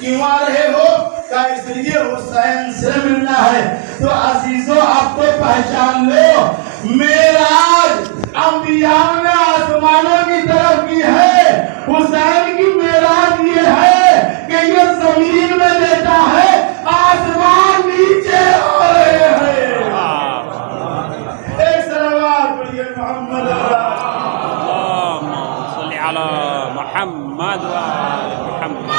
کیوں آ رہے ہو؟ کہا اس لیے حسین سے ملنا ہے۔ تو عزیزو آپ کو پہچان لو، معراج انبیاء نے آسمانوں کی طرف کی ہے، حسین کی معراج یہ ہے کہ یہ زمین میں لیٹا ہے، آسمان نیچے ہو رہے ہیں۔ ایک صلوات پڑھیے محمد اللهم صل على محمد وآل محمد۔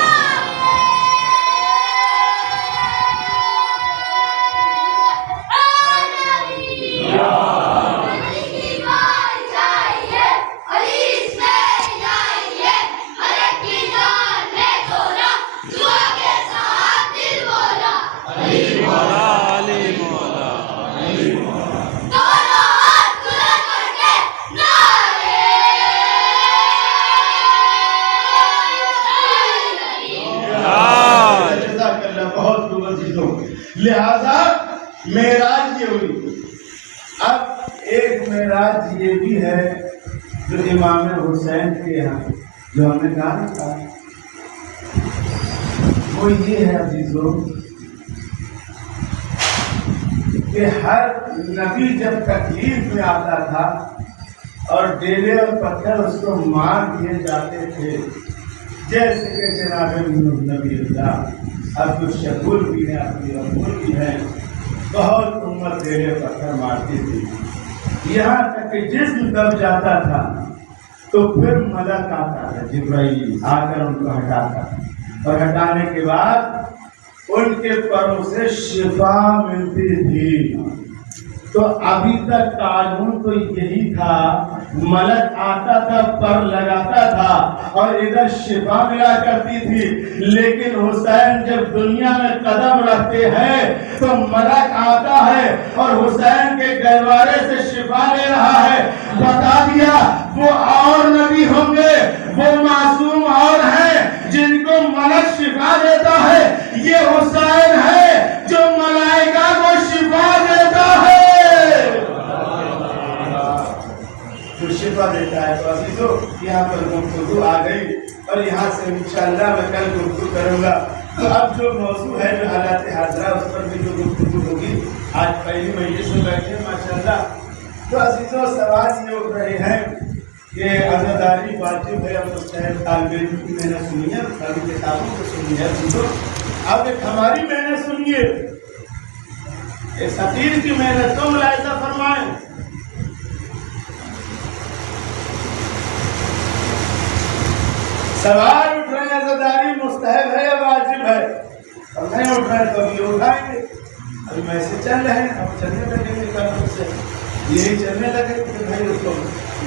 لہذا معراج یہ ہوئی۔ اب ایک معراج یہ بھی ہے جو امام حسین کے یہاں جو ہم نے کہا تھا، وہ یہ ہے عزیزو کہ ہر نبی جب تکلیف میں آتا تھا اور ڈیلے اور پتھر اس کو مار دیے جاتے تھے، جیسے کہ جناب نبی اللہ عبد الشکور بھی ہیں، عبد الغفور بھی ہیں، بہت امت ڈیلے پتھر مارتی تھی، یہاں تک کہ جسم دب جاتا تھا تو پھر ملک آتا تھا جبرائیل آ کر ان کو ہٹاتا، اور ہٹانے کے بعد ان کے پروں سے شفا ملتی تھی۔ تو ابھی تک قانون تو یہی تھا، ملک آتا تھا، پر لگاتا تھا اور ادھر شفا ملا کرتی تھی، لیکن حسین جب دنیا میں قدم رکھتے ہیں تو ملک آتا ہے اور حسین کے گہوارے سے شفا لے رہا ہے۔ بتا دیا وہ اور نبی ہوں گے، وہ معصوم اور ہیں جن کو ملک شفا دیتا ہے، یہ حسین ہے جو ملائکہ کو شفا دیتا ہے، جو شفا دیتا ہے۔ تو عزیزو یہاں پر گفتگو آ گئی اور یہاں سے انشاءاللہ میں کل گفتگو کروں گا۔ تو اب جو موضوع ہے جو حالات حاضرہ اس پر بھی جو گفتگو ہوگی، آج پہلی مجلس میں بیٹھے ماشاءاللہ۔ تو عزیزو سوال یہ اٹھ رہے ہیں کہ عزاداری واجب ہے اور مستحب، طالب علم کی محنت سنیے، ساری کتابوں کو سنیے عزیزو۔ اب ایک ہماری محنت سنیے، ایک خطیر کی محنت کو ملاحظہ فرمائیں۔ سوال اٹھ رہے ہیں عزاداری مستحب ہے یا واجب ہے، اور نہیں اٹھ رہے ہیں تو ابھی اٹھائیں گے۔ ابھی میسج چل رہے ہیں، اب چلنے لگیں گے کل سے، یہی چلنے لگے کہ بھائی اس کو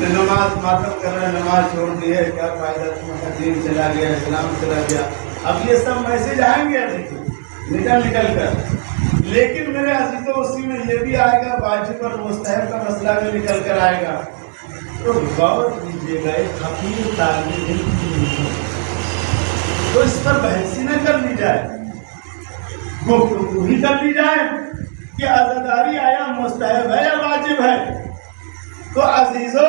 نماز ماتم کر رہے ہیں، نماز چھوڑ دی ہے، کیا فائدہ، تمہارا دین چلا گیا، اسلام چلا گیا۔ اب یہ سب میسج آئیں گے نکل کر، لیکن میرے عزیزو اسی میں یہ بھی آئے گا، واجب اور مستحب کا مسئلہ بھی نکل کر آئے گا۔ تو غور کیجیے گا، ایک حقیر طالب علم کی تو اس پر بحث ہی نہ کر لی جائے، گفتگو ہی کر لی جائے کہ عزاداری آیا مستحب ہے یا واجب ہے۔ تو عزیزو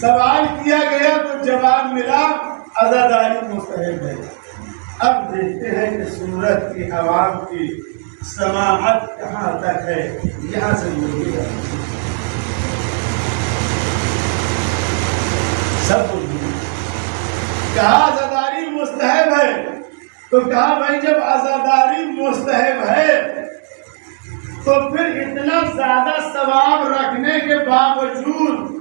سوال کیا گیا تو جواب ملا عزاداری مستحب ہے۔ اب دیکھتے ہیں کہ سورت کی عوام کی سماعت کہاں تک ہے، یہاں سے بولیے گا سب بولیے۔ کہا عزاداری مستحب ہے، تو کہا بھائی جب عزاداری مستحب ہے تو پھر اتنا زیادہ ثواب رکھنے کے باوجود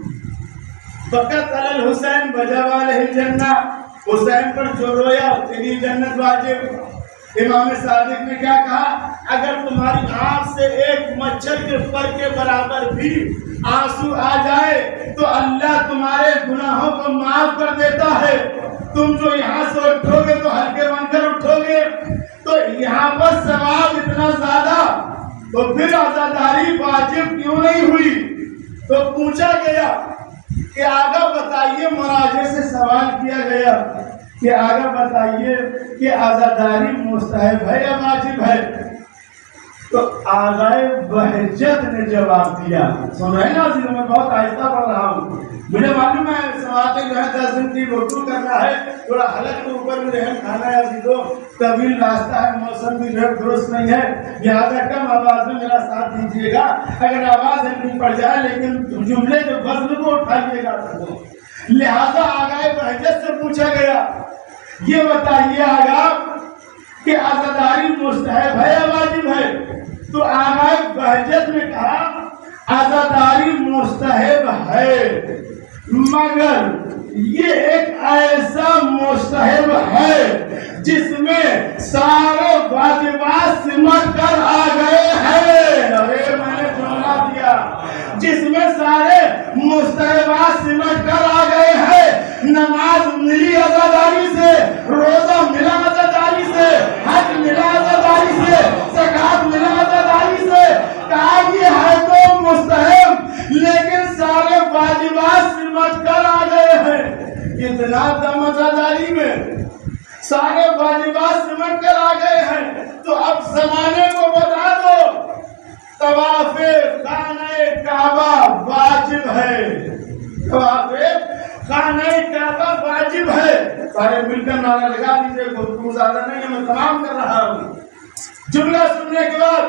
فقط علی الحسین وجب علیہ الجنہ، حسین پر جو رویا تیری جنت واجب۔ امام صادق نے کیا کہا، اگر تمہاری آنکھ سے ایک مچھر کے پر کے برابر بھی آنسو آ جائے تو اللہ تمہارے گناہوں کو معاف کر دیتا ہے۔ تم جو یہاں سے اٹھو گے تو ہلکے بن کر اٹھو گے، تو یہاں پر ثواب اتنا زیادہ، تو پھر عزاداری واجب کیوں نہیں ہوئی؟ تو پوچھا گیا کہ آگے بتائیے، مراجع سے سوال کیا گیا کہ آگے بتائیے کہ عزاداری مستحب ہے یا واجب ہے؟ تو آغائے بہجت نے جواب دیا. سن رہے ہیں نا، میں بہت آہستہ پڑھ رہا ہوں. مجھے معلوم ہے سماعتیں جو ہے 10 دن کی اردو کرنا ہے، تھوڑا حلق کے اوپر بھی رحم کھانا ہے عزیزو. طویل راستہ ہے، موسم بھی درست نہیں ہے، لہٰذا کم آواز میں میرا ساتھ دیجیے گا. اگر آواز ہلکی پڑ جائے لیکن جملے کے وزن کو اٹھائیے گا. لہذا آغائے بہجت سے پوچھا گیا، یہ بتائیے آغا کہ عزاداری مستحب ہے یا واجب ہے؟ تو آغائے بہجت نے کہا عزاداری مستحب ہے، مگر یہ ایک ایسا مستحب ہے جس میں سارے واجبات سمٹ کر آ گئے ہیں. ارے میں نے جملہ دیا، جس میں سارے مستحبات سمٹ کر آ گئے ہیں. نماز ملی عزاداری سے، روزہ ملا عزاداری سے، حج ملا عزاداری سے، زکات ملا عزاداری سے. کہا یہ ہے تو مستحب لیکن سارے واجبات سمٹ کر آ گئے ہیں. اتنا دم عزاداری میں، سارے واجبات سمٹ کر آ گئے ہیں. تو اب زمانے کو بتا دو طواف خانہ کعبہ واجب ہے. طواف خانہ کعبہ واجب ہے. سارے مل کر نعرہ لگا دیجیے، گفتگو زیادہ نہیں ہے، میں تمام کر رہا ہوں. جملہ سننے کے بعد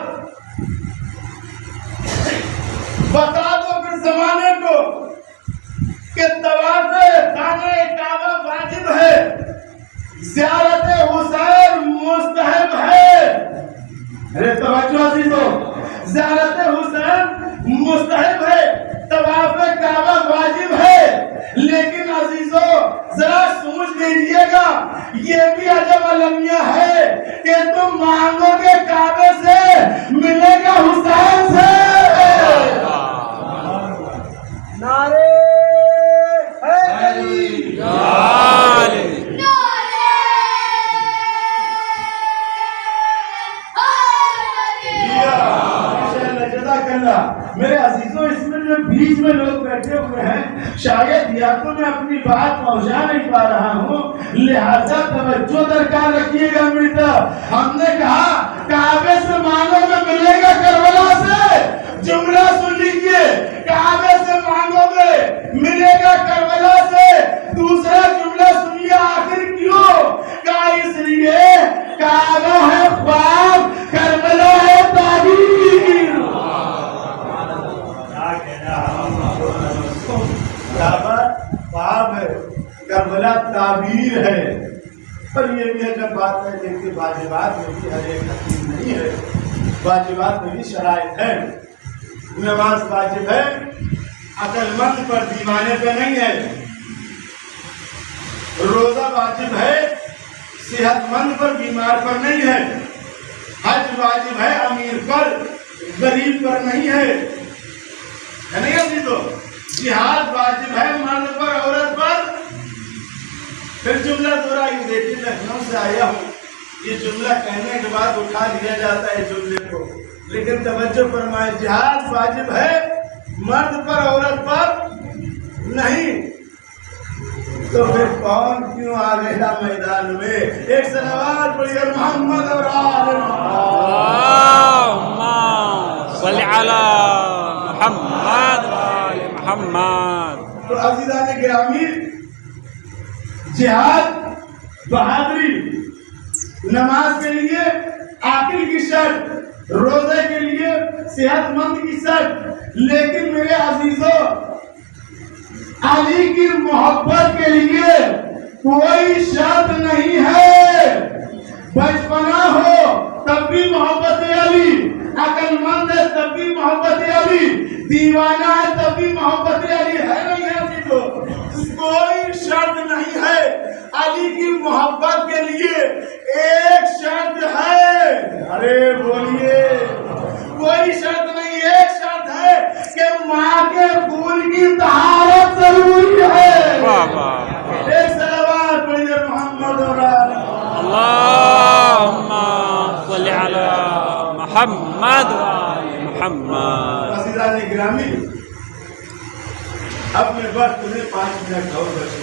بتا دو پھر زمانے کو کہ طواف خانہ کعبہ واجب ہے، زیارت حسین مستحب ہے. ارے توجہ عزیزو، زیارت حسین مستحب ہے، طواف کعبہ واجب ہے. لیکن عزیزو ذرا سوچ لیجیے گا، یہ بھی عجب المیہ ہے کہ تم مانگو گے کعبے سے، ملے گا حسین سے. نعرے حیدری، میرے عزیزوں اس میں جو بیچ میں لوگ بیٹھے ہوئے ہیں، شاید یا تو میں اپنی بات پہنچا نہیں پا رہا ہوں، لہذا توجہ درکار رکھیے گا میری طرف. ہم نے کہا کعبے سے مانگو گے ملے گا کربلا سے. جملہ سن لیجیے، کعبے سے مانگو گے ملے گا کربلا سے. دوسرا جملہ سنیے آخر کیوں کہا، اس لیے کعبہ ہے خواب، کربلا ہے تعبیر. کعبہ خواب ہے، کربلا تعبیر ہے. پر یہ بھی اگر بات ہے دیکھیے، واجبات میں بھی ہر ایک حکیم نہیں ہے، واجبات میں بھی شرائط ہے. نماز واجب ہے، عقل مند پر دیوانے پہ نہیں ہے. روزہ واجب ہے، صحت مند پر بیمار پر نہیں ہے. حج واجب ہے، امیر پر غریب پر نہیں ہے. نہیں عزیزو، جہاد واجب ہے، مرد پر عورت پر. پھر جملہ دوہرائی دیکھیے، لکھنؤ سے آیا ہوں، یہ جملہ کہنے کے بعد اٹھا لیا جاتا ہے جملے کو، لیکن توجہ فرمائے، جہاد واجب ہے، مرد پر عورت پر نہیں. تو پھر کون کیوں آ گیا میدان میں؟ ایک صلوات پڑھیے محمد اور آل اللهم صل على محمد وآل محمد. تو عزیزان گرامی، جہاد بہادری، نماز کے لیے عاقل کی شرط، روزے کے لیے صحت مند کی شرط. لیکن میرے عزیزوں، علی کی محبت کے لیے کوئی شرط نہیں ہے. بچپنا ہو تب بھی محبت علی، عقل مند ہے تب بھی محبت علی، دیوانہ ہے تب بھی محبت علی ہے. نہیں ہے عزیزو، کوئی شرط نہیں ہے. علی کی محبت کے لیے ایک شرط ہے. ارے بولیے، کوئی شرط نہیں، ایک شرط ہے کہ ماں کے خون کی طہارت ضروری ہے. ایک صلوات پڑھیے محمد اور اللهم صل على محمد وآل محمد. عزیزان گرامی، اب میں بس تمہیں 5 منٹ اور بچے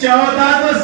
14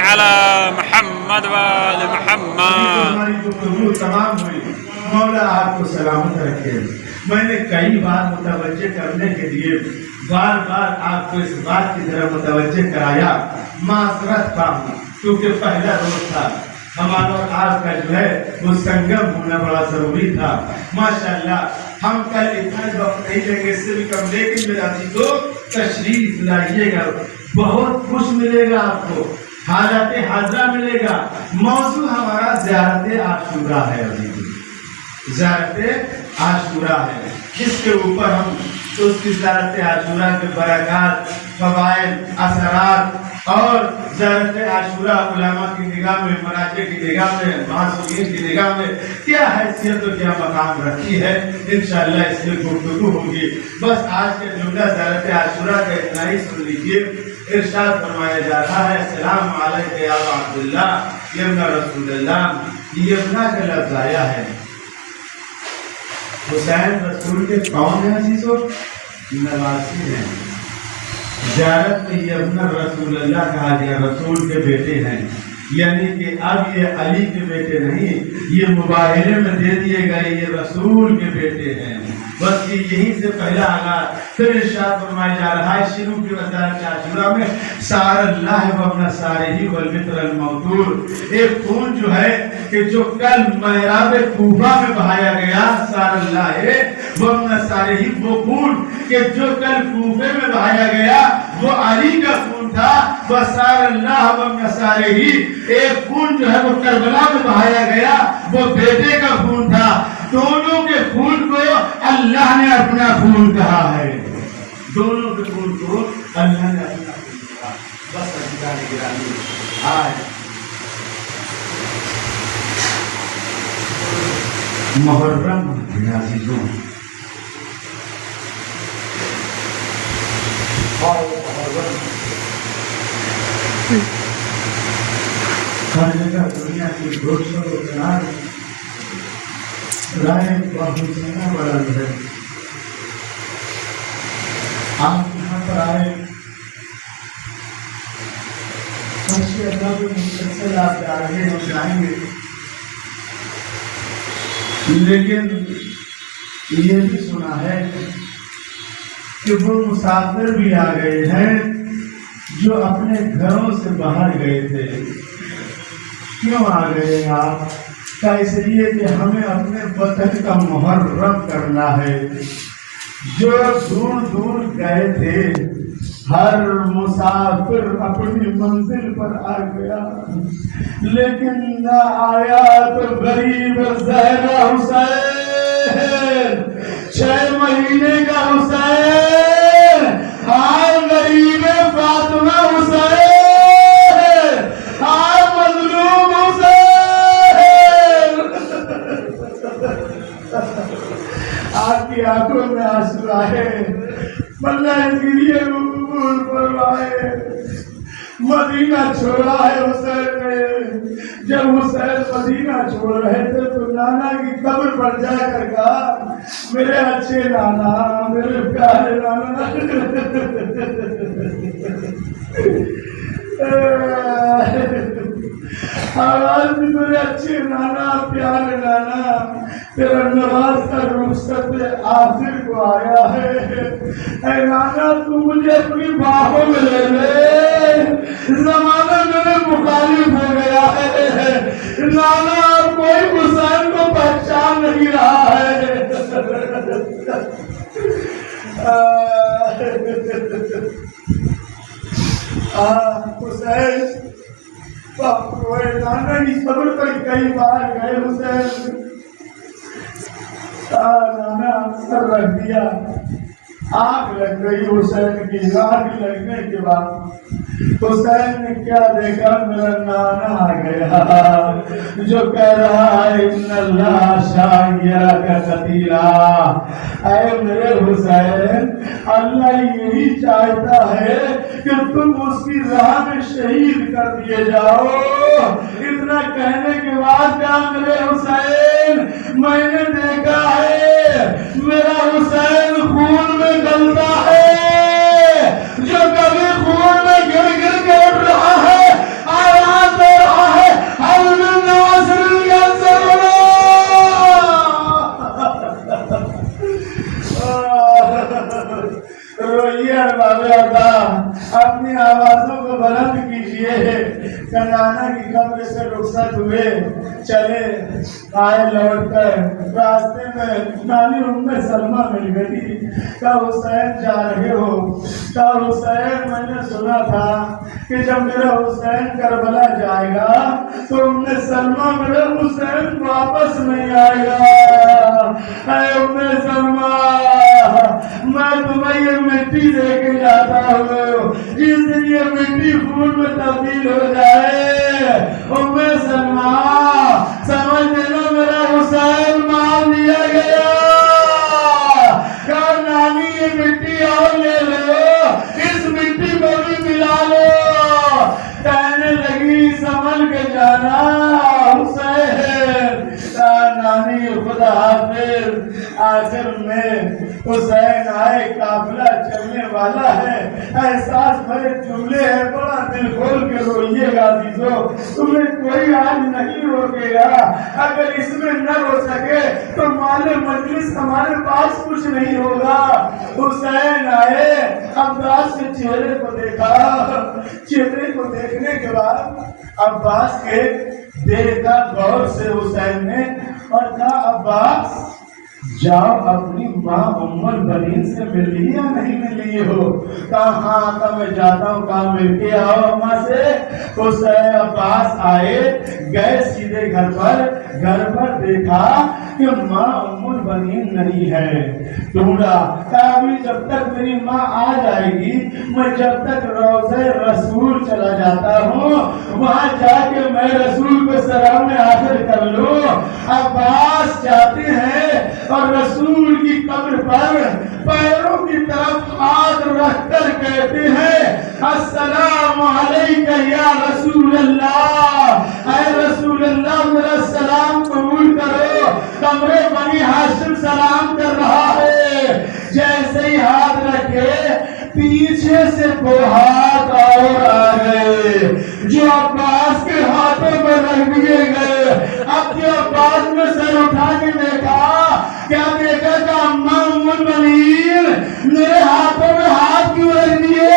على محمد وآل محمد. ہماری جو قبول تمام ہوئی، مولا آپ کو سلامت رکھے. میں نے کئی بار متوجہ کرنے کے لیے بار بار آپ کو اس بات کی طرف متوجہ کرایا. معذرت خواہ ہوں کیونکہ پہلا روز تھا ہمارا اور آپ کا جو ہے وہ سنگم ہونا بڑا ضروری تھا. ماشاءاللہ ہم کل اتنا وقت نہیں لیں گے، اس سے بھی کم، لیکن میرا عزیزو تشریف لائیے گا، بہت خوش ملے گا آپ کو، حالت حاضرہ ملے گا. موضوع ہمارا زیارت عاشورہ ہے عزیزو، زیارت عاشورہ ہے، جس کے اوپر ہم اس کی زیارت عاشورہ کے برکات، فوائد، اثرات اور زیارت عاشورہ علماء کی نگاہ میں، مراجع کی نگاہ میں، معصومین کی نگاہ میں کیا حیثیت و کیا مقام رکھی ہے، انشاءاللہ اس میں گفتگو ہوگی. بس آج کے جملہ زیارت عاشورہ کا اتنا ہی سن لیجیے. ارشاد فرمایا جا رہا ہے السلام علیکم یا ابا عبداللہ ابن رسول اللہ. یہ ابنا کا لفظ آیا ہے. حسین رسول کے کون ہیں عزیزو؟ نواسی ہیں. زیارت میں یہ ابن رسول اللہ کہا گیا، رسول کے بیٹے ہیں، یعنی کہ اب یہ علی کے بیٹے نہیں، یہ مباہلے میں دے دیے گئے یہ رسول کے بیٹے ہیں. بس یہ یہیں سے پہلا آغاز. پھر ارشاد فرمایا جا رہا ہے شروع کی وزارت عاشورہ میں سار اللہ وابن سارہی والمطر الموتور. ایک خون جو ہے کہ جو کل محراب کوفہ میں بہایا گیا، سار اللہ وابن سارہی، وہ خون کہ جو کل کوفے میں بہایا گیا وہ علی کا خون تھا. وسار اللہ وابن سارہی، ایک خون جو ہے وہ کربلا میں بہایا گیا، وہ بیٹے کا خون تھا. دونوں کے خون کو اللہ نے اپنا خون کہا ہے، دونوں کے خون کو اللہ نے اپنا خون کہا. بس عزیزان گرامی، آج محرم عزیزوں، ہر جگہ دنیا کی دوستوں کو کنار رائے پہنچنا بڑا ہے. آپ یہاں پر آئے، اللہ کو مسلسل آپ جا رہے ہو جائیں گے، لیکن یہ بھی سنا ہے کہ وہ مسافر بھی آ گئے ہیں جو اپنے گھروں سے باہر گئے تھے. کیوں آ گئے آپ؟ کا اس لیے کہ ہمیں اپنے وطن کا محرم کرنا ہے. جو دور دور گئے تھے، ہر مسافر اپنی منزل پر آ گیا، لیکن نہ آیا تو غریب زہرا حسین، 6 مہینے کا حسین، ہر غریب فاطمہ حسین، ہر مظلوم حسین. آپ کی آنکھوں میں آنسو آئے، اللہ اس کے لیے قبول فرمائے. مدینہ چھوڑا ہے حسین نے. جب حسین مدینہ چھوڑ رہے تھے تو نانا کی قبر پر جا کر کہا، میرے اچھے نانا، میرے پیارے نانا، آواز بھی میرے اچھے نانا، پیارے نانا، تیرا نواز کا رخصت آخر کو آیا ہے. اے نانا تو مجھے اپنی باہوں میں لے لے، زمانہ میرے مخالف ہو گیا ہے. نانا اب کوئی حسین کو پہچان نہیں رہا ہے. حسین نانا کی قبر پر کئی بار گئے. حسین نانا سر رکھ دیا، آگ لگ گئی حسین کی. آگ لگنے کے بعد حسین نے کیا دیکھا؟ میرا نانا آ گیا جو کہہ رہا ہے ان اللہ شاہیرہ کا قتیلہ. اے میرے حسین، اللہ یہی چاہتا ہے کہ تم اس کی راہ میں شہید کر دیے جاؤ. اتنا کہنے کے بعد کہا، میرے حسین، میں نے دیکھا ہے میرا حسین خون میں گلتا ہے، جو کبھی خون میں گر گر کے اٹھ رہا ہے، آیا بلند کیجیے۔ کنانا کی قبر سے رخصت ہوئے، چلے آئے لوٹ کر، راستے میں نانی ام سلمہ مل گئی۔ کہا حسین جا رہے ہو؟ کہا حسین میں نے سنا تھا کہ جب میرا حسین کربلا جائے گا تو ام سلمہ میرا حسین واپس نہیں آئے گا۔ اے ام سلمہ میں تمہیں یہ مٹی دے کے جاتا ہوں، جس دن یہ مٹی خون میں تبدیل ہو جائے، ام سلمہ سمجھ لینا میرا حسین مان لیا گیا۔ کہا نانی یہ مٹی اور لے لو، اس مٹی کو بھی ملا لو۔ کہنے لگی سنبھل کے جانا حسین۔ کہا نانی خدا حافظ۔ آخر میں حسین آئے، قافلہ چلنے والا ہے، احساس بھرے جملے ہیں، بڑا دل کھول کے روئیے گا عزیزو، تمہیں کوئی آج نہیں روکے گا۔ اگر اس میں نہ رو سکے تو مال مجلس ہمارے پاس کچھ نہیں ہوگا۔ حسین آئے، عباس کے چہرے کو دیکھا، چہرے کو دیکھنے کے بعد عباس کے دیکھا غور سے حسین نے اور کہا عباس جاؤ اپنی ماں ام البنین سے مل لی یا نہیں مل لیے ہو؟ کہا ہاں کہا میں جاتا ہوں، کہا مل کے آؤ اماں سے۔ حسین عباس آئے، گئے سیدھے گھر پر دیکھا کہ ماں ام البنین نہیں ہے۔ ڈھونڈا، کہا ابھی جب تک میری ماں آ جائے گی میں جب تک روضہ رسول چلا جاتا ہوں، وہاں جا کے میں رسول کو سلام آخر کر لوں۔ عباس جاتے ہیں اور رسول کی قبر پر پیروں کی طرف ہاتھ رکھ کر کہتے ہیں السلام علیکہ یا رسول اللہ، اے رسول اللہ میرا سلام قبول کرو۔ قمر بنی ہاشم سلام کر رہا ہے، جیسے ہی ہاتھ رکھے پیچھے سے دو ہاتھ اور آ گئے جو عباس کے ہاتھوں میں رکھ دیے گئے۔ اب جو عباس میں سر اٹھا کے دیکھا، کیا دیکھا کہ اماں ام البنین میرے ہاتھوں میں ہاتھ کیوں رکھ دیے؟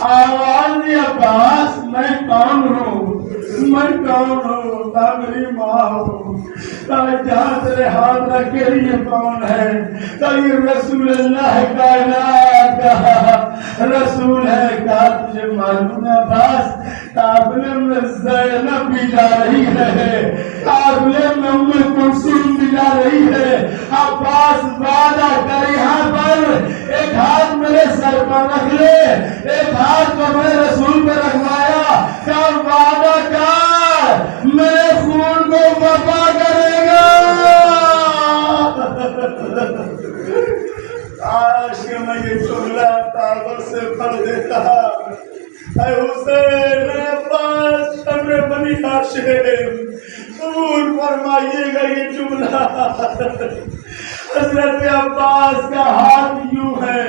آواز دی عباس میں کون ہوں؟ میری ماں ہوں۔ جہاں تیرے ہاتھ رکھے یہ کون ہے؟ کہ یہ رسول اللہ کائنات کا رسول ہے۔ کہا تجھے معلوم ہے عباس قافلے میں زینب بھی جا رہی ہے، قافلے میں ام کلثوم بھی جا رہی ہے۔ عباس وعدہ کر یہاں پر ایک ہاتھ میرے سر پر رکھ لے، ایک ہاتھ کو میں رسول پر رکھوایا، کیا وعدہ کر میرے خون کو وفا کرے گا۔ آج کہ میں یہ جملہ طاقت سے پڑھ دیتا، اے حسین اے عباس شمر بنی ہاشم قبول فرمائیے گا یہ جملہ۔ حضرت عباس کا ہاتھ یوں ہے،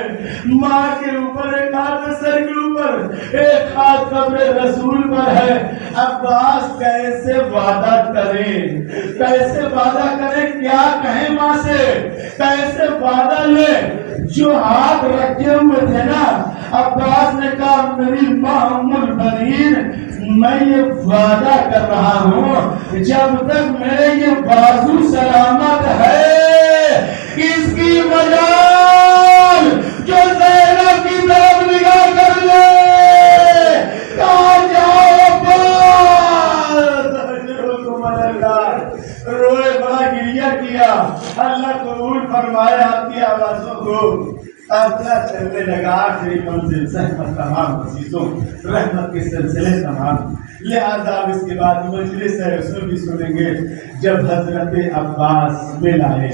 ماں کے اوپر ایک ہاتھ سر کے اوپر، ایک ہاتھ قبر رسول پر ہے۔ عباس کیسے وعدہ کریں، کیسے وعدہ کریں، کیا کہیں ماں سے، کیسے وعدہ لے؟ جو ہاتھ رکھے ہوئے تھے نا، عباس نے کہا میری ماں ام البنین میں یہ وعدہ کر رہا ہوں جب تک میرے یہ بازو سلامت ہے اس کی مجال جو زینب کی طرف نگاہ کر لے۔ کہاں جاؤ روئے، بڑا گریہ کیا، اللہ قبول فرمایا آپ کی آوازوں کو۔ قافلہ چلنے لگا، آخری منزل زحمت تمام عزیزوں، رحمت کے سلسلے تمام۔ لہذا اس کے بعد مجلس ہے اس میں بھی سنیں گے جب حضرت عباس مل آئے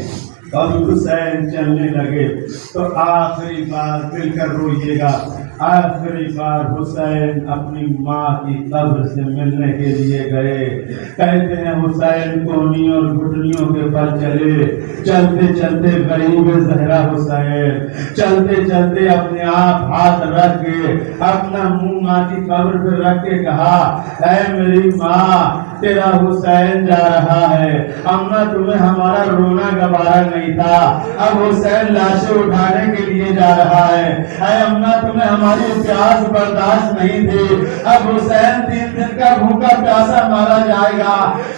اور حسین چلنے لگے تو آخری بار مل کر روئیے گا، آخری بار حسین اپنی ماں کی قبر سے ملنے کے لیے گئے۔ کہتے ہیں حسین کونیوں اور گھٹنیوں کے پر چلے، چلتے چلتے غریب زہرا حسین چلتے چلتے اپنے آپ ہاتھ رکھ کے اپنا منہ ماں کی قبر پہ رکھ کے کہا اے میری ماں تیرا حسین جا رہا ہے، اماں تمہیں ہمارا رونا گوارا نہیں تھا، اب حسین لاشیں اٹھانے کے لیے جا رہا ہے، اے اماں تمہیں ہماری پیاس برداشت نہیں تھی، اب حسین 3 دن کا بھوکا پیاسا مارا جائے گا۔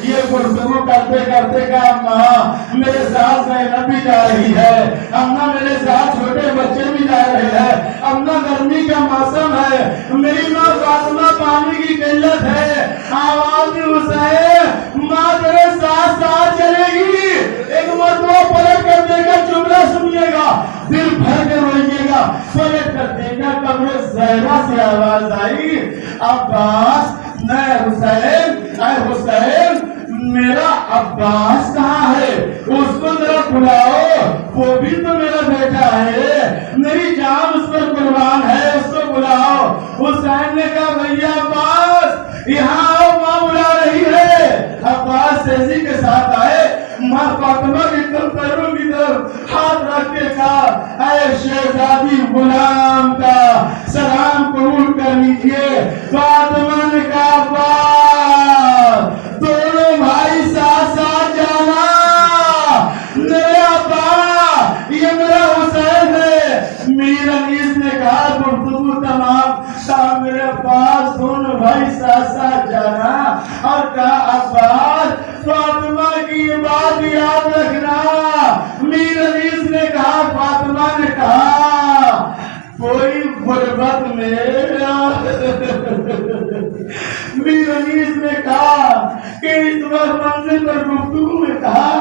یہ گفتگو کرتے کرتے کہا ماں میرے ساتھ زینب بھی جا رہی ہے، اماں میرے ساتھ چھوٹے بچے بھی جا رہے ہیں، اماں گرمی کا موسم ہے، میری ماں فاطمہ پانی کی قلت ہے، آواز حسین ماں تیرے ساتھ ساتھ چلے گی۔ ایک مرتبہ پلٹ کر دیکھا، جملہ سنیے گا، دل بھر کے روئیے گا، پلٹ کر دیکھا قبر زہرا سے آواز آئی عباس میں حسین، اے حسین میرا عباس کہاں ہے؟ اس کو ذرا بلاؤ، وہ بھی تو میرا بیٹا ہے، میری جان اس پر قربان ہے، اس کو بلاؤ۔ حسین نے کہا بھیا عباس یہاں آؤ، ماں بلا رہی ہے۔ عباس تیزی کے ساتھ آئے، ماں فاطمہ کی طرف پیروں کی طرف ہاتھ رکھ کے کہا اے شہزادی غلام کا سلام قبول کر لیجیے۔ فاطمہ نے کہا عباس دونوں بھائی ساتھ ساتھ جانا، میرے ابا یہ میرا حسین ہے۔ میر انیس نے کہا گفتگو تمام، کہا میرے عباس دونوں بھائی ساتھ ساتھ جانا، اور کہا عباس فاطمہ کی یہ بات یاد رکھنا۔ میر انیس نے کہا فاطمہ نے کہا کوئی غربت میں میر انیس نے کہا کہ اس وقت منزل پر گفتگو میں کہا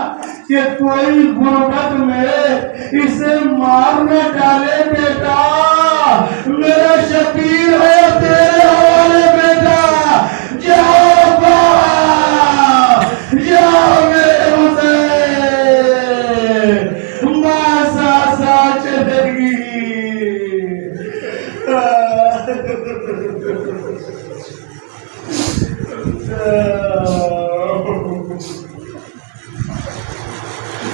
کہ کوئی غربت میں اسے مار نہ ڈالے بیٹا، میرا شبیر ہے تیرے حوالے بیٹا، جاؤ جاؤ میرے حسین، ماں ساتھ ساتھ چلے گی۔